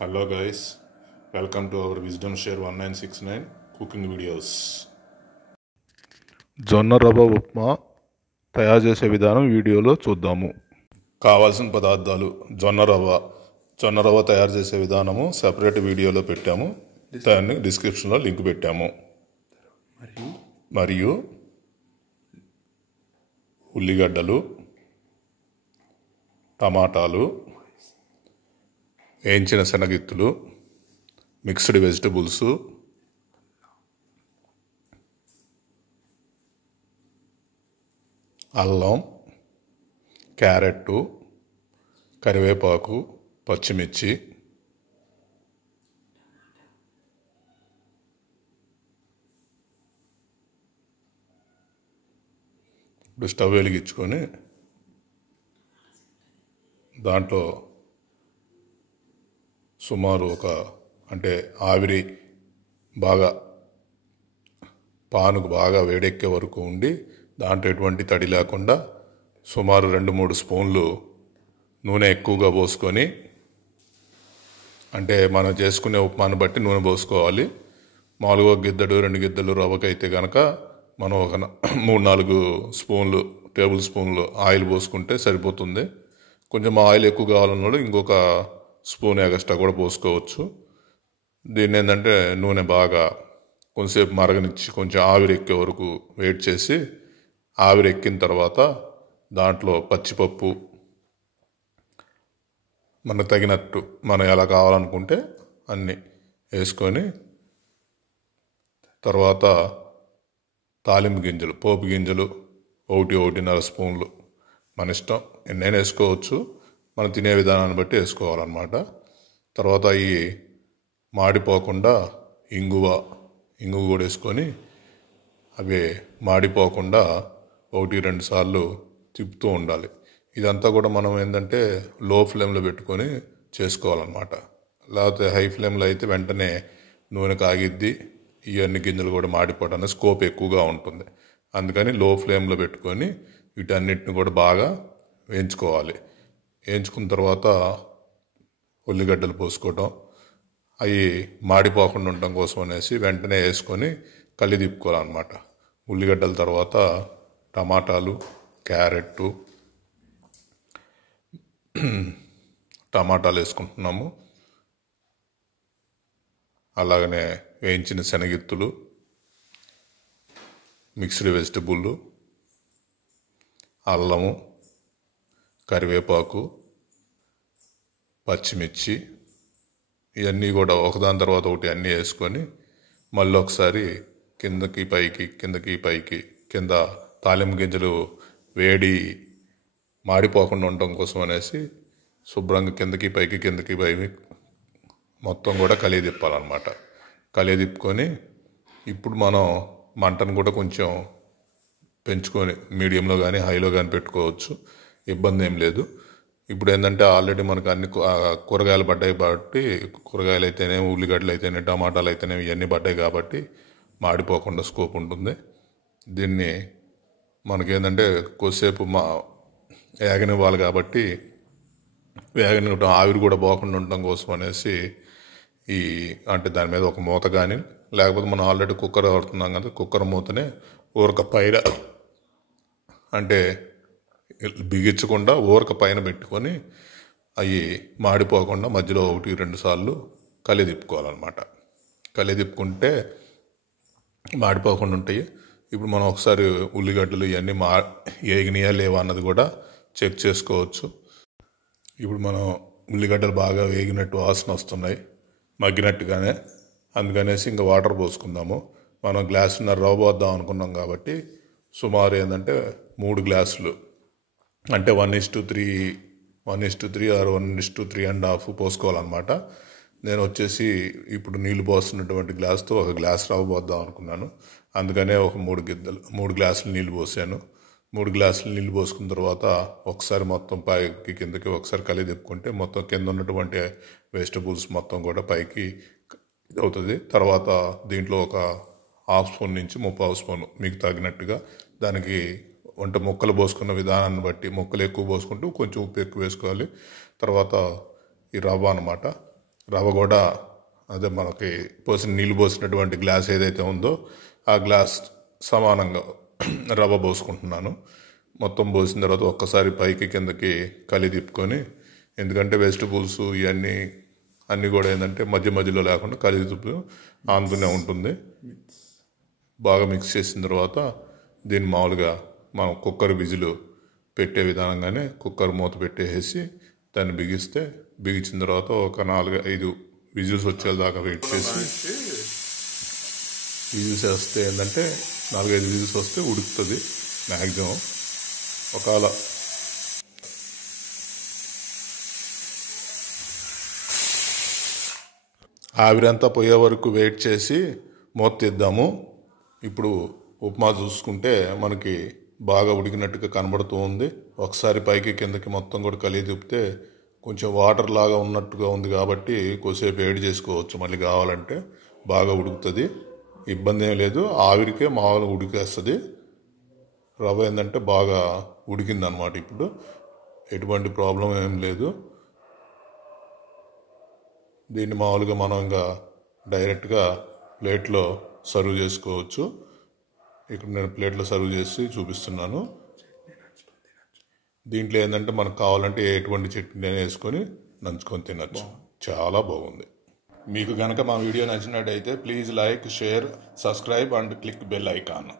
Hello guys, welcome to our Wisdom Share 1969 cooking videos. జొన్న రవ్వ ఉప్మా తయారు చేసే విధానం వీడియోలో చూద్దాము. కావాల్సిన పదార్థాలు జొన్న రవ్వ తయారు చేసే విధానము సెపరేట్ వీడియోలో పెట్టాము. దాన్ని డిస్క్రిప్షన్లో లింక్ పెట్టాము. మరియు ఉల్లిగడ్డలు, టమాటాలు, వేయించిన శనగిత్తులు, మిక్స్డ్ వెజిటబుల్స్, అల్లం, క్యారెట్, కరివేపాకు, పచ్చిమిర్చి, ఇప్పుడు స్టవ్ వెలిగించుకొని దాంట్లో సుమారు ఆవిరి బాగా పానుకు బాగా వేడెక్కే వరకు ఉండి దాంట్లో ఎటువంటి తడి లేకుండా సుమారు 2-3 స్పూన్లు నూనె ఎక్కువగా పోసుకొని, అంటే మనం చేసుకునే ఉప్మాను బట్టి నూనె పోసుకోవాలి. మామూలుగా గిద్దడు 2 గిద్దలు రవ్వకైతే కనుక మనం ఒక 3-4 టేబుల్ స్పూన్లు ఆయిల్ పోసుకుంటే సరిపోతుంది. కొంచెం ఆయిల్ ఎక్కువ కావాలన్నాడు ఇంకొక స్పూన్ ఎగస్ట్రా కూడా పోసుకోవచ్చు. దీన్ని ఏంటంటే నూనె బాగా కొంచెంసేపు మరగనిచ్చి కొంచెం ఆవిరి ఎక్కే వరకు వెయిట్ చేసి, ఆవిరి ఎక్కిన తర్వాత దాంట్లో పచ్చిపప్పు మనకు తగినట్టు మనం ఎలా కావాలనుకుంటే అన్నీ వేసుకొని, తర్వాత తాలింపు గింజలు, పోపు గింజలు 1-1.5 స్పూన్లు మన ఇష్టం, ఎన్నైనా వేసుకోవచ్చు. మనం తినే విధానాన్ని బట్టి వేసుకోవాలన్నమాట. తర్వాత ఈ మాడిపోకుండా ఇంగువ కూడా వేసుకొని అవి మాడిపోకుండా 1-2 సార్లు తిప్పుతూ ఉండాలి. ఇదంతా కూడా మనం ఏంటంటే లో ఫ్లేమ్లో పెట్టుకొని చేసుకోవాలన్నమాట. లేకపోతే హై ఫ్లేమ్లో అయితే వెంటనే నూనె కాగిద్ది, ఇవన్నీ గింజలు కూడా మాడిపోవడానికి స్కోప్ ఎక్కువగా ఉంటుంది. అందుకని లో ఫ్లేమ్లో పెట్టుకొని వీటన్నిటిని కూడా బాగా వేయించుకోవాలి. వేయించుకున్న తర్వాత ఉల్లిగడ్డలు పోసుకోవటం, అవి మాడిపోకుండా ఉండటం కోసం అనేసి వెంటనే వేసుకొని తిప్పుకోవాలన్నమాట. ఉల్లిగడ్డల తర్వాత టమాటాలు, క్యారెట్, టమాటాలు వేసుకుంటున్నాము. అలాగనే వేయించిన శనగిత్తులు, మిక్స్డ్ వెజిటబుల్, అల్లము, కరివేపాకు, పచ్చిమిర్చి, ఇవన్నీ కూడా ఒకదాని తర్వాత ఒకటి అన్నీ వేసుకొని మళ్ళీ ఒకసారి కిందకి పైకి కింద తాలింపు గింజలు వేడి మాడిపోకుండా ఉండటం కోసం అనేసి శుభ్రంగా కిందకి పైకి మొత్తం కూడా తిప్పాలన్నమాట. తిప్పుకొని ఇప్పుడు మనం మంటను కూడా కొంచెం పెంచుకొని మీడియంలో కానీ హైలో కానీ పెట్టుకోవచ్చు, ఇబ్బంది ఏం లేదు. ఇప్పుడు ఏంటంటే ఆల్రెడీ మనకు అన్ని కూరగాయలు పడ్డాయి కాబట్టి, కూరగాయలు అయితేనేమి, ఉల్లిగడ్డలు అయితేనే, టమాటాలు అయితేనేమి ఇవన్నీ పడ్డాయి కాబట్టి మాడిపోకుండా స్కోప్ ఉంటుంది. దీన్ని మనకేంటంటే కొద్దిసేపు వేగనివ్వాలి కాబట్టి వేగనివ్వటం, ఆవిరి కూడా పోకుండా ఉండటం కోసం అనేసి దాని మీద ఒక మూత కానీ, లేకపోతే మనం ఆల్రెడీ కుక్కర్ వాడుతున్నాం కదా, కుక్కర్ మూతనే ఊరక పైన బిగించకుండా ఊరక పైన పెట్టుకొని అవి మాడిపోకుండా మధ్యలో 1-2 సార్లు తిప్పుకోవాలన్నమాట. తిప్పుకుంటే మాడిపోకుండా ఉంటాయి. ఇప్పుడు మనం ఒకసారి ఉల్లిగడ్డలు ఇవన్నీ వేగినాయా లేవా అన్నది కూడా చెక్ చేసుకోవచ్చు. ఇప్పుడు మనం ఉల్లిగడ్డలు బాగా వేగినట్టు వాసన వస్తున్నాయి, మగ్గినట్టుగానే. అందుకనేసి ఇంకా వాటర్ పోసుకుందాము. మనం గ్లాసున్నర రవ్వ పోద్దాం అనుకున్నాం కాబట్టి సుమారు 3 గ్లాసులు, అంటే 1:3 ఆర్ 1:3.5 పోసుకోవాలన్నమాట. నేను వచ్చేసి ఇప్పుడు నీళ్లు పోస్తున్నటువంటి గ్లాస్తో 1 గ్లాస్ రవ్వ పోద్దాం అనుకున్నాను. అందుకనే ఒక 3 గ్లాసులు నీళ్లు పోసాను. 3 గ్లాసులు నీళ్లు పోసుకున్న తర్వాత ఒకసారి మొత్తం పైకి కిందకి ఒకసారి తిప్పుకుంటే మొత్తం కింద ఉన్నటువంటి వెజిటబుల్స్ మొత్తం కూడా పైకి అవుతుంది. తర్వాత దీంట్లో ఒక 1/2 స్పూన్ నుంచి 3/4 స్పూన్ మీకు తగినట్టుగా దానికి వంట ముక్కలు పోసుకున్న విధానాన్ని బట్టి, ముక్కలు ఎక్కువ పోసుకుంటూ కొంచెం ఉప్పు ఎక్కువ వేసుకోవాలి. తర్వాత ఈ రవ్వ అనమాట, రవ్వ కూడా అదే మనకి నీళ్ళు పోసినటువంటి గ్లాస్ ఏదైతే ఉందో ఆ గ్లాస్ సమానంగా రవ్వ పోసుకుంటున్నాను. మొత్తం పోసిన తర్వాత ఒక్కసారి పైకి కిందకి తిప్పుకొని, ఎందుకంటే వెజిటబుల్స్ ఇవన్నీ అన్నీ కూడా ఏంటంటే మధ్య మధ్యలో లేకుండా తిప్పు ఆనుకునే ఉంటుంది. బాగా మిక్స్ చేసిన తర్వాత దీన్ని మామూలుగా మనం కుక్కర్ విజిల్ పెట్టే విధానంగానే కుక్కర్ మూత పెట్టేసి దాన్ని బిగించిన తర్వాత ఒక 4-5 విజిల్స్ వచ్చేదాకా వెయిట్ చేసి, విజిల్స్ వేస్తే ఏంటంటే 4-5 విజిల్స్ వస్తే ఉడుకుతుంది మ్యాక్సిమం. ఒకవేళ ఆవిరంతా పోయే వరకు వెయిట్ చేసి మూత తీద్దాము. ఇప్పుడు ఉప్మా చూసుకుంటే మనకి బాగా ఉడికినట్టుగా కనబడుతూ ఉంది. ఒకసారి పైకి కిందకి మొత్తం కూడా తిప్పితే కొంచెం వాటర్ లాగా ఉన్నట్టుగా ఉంది కాబట్టి కొద్దిసేపు వేడి చేసుకోవచ్చు. మళ్ళీ కావాలంటే బాగా ఉడుకుతుంది, ఇబ్బంది ఏం లేదు. ఆవిరికే మామూలుగా ఉడికేస్తుంది. రవ్వ ఏంటంటే బాగా ఉడికింది అనమాట. ఇప్పుడు ఎటువంటి ప్రాబ్లం ఏం లేదు. దీన్ని మామూలుగా మనం ఇంకా డైరెక్ట్గా ప్లేట్లో సర్వ్ చేసుకోవచ్చు. ఇక్కడ నేను ప్లేట్లో సర్వ్ చేసి చూపిస్తున్నాను. దీంట్లో ఏంటంటే మనకు కావాలంటే ఎటువంటి చట్నీ వేసుకొని నంచుకొని తినచ్చు. చాలా బాగుంది. మీకు కనుక మా వీడియో నచ్చినట్టయితే please like, share, subscribe and click bell icon.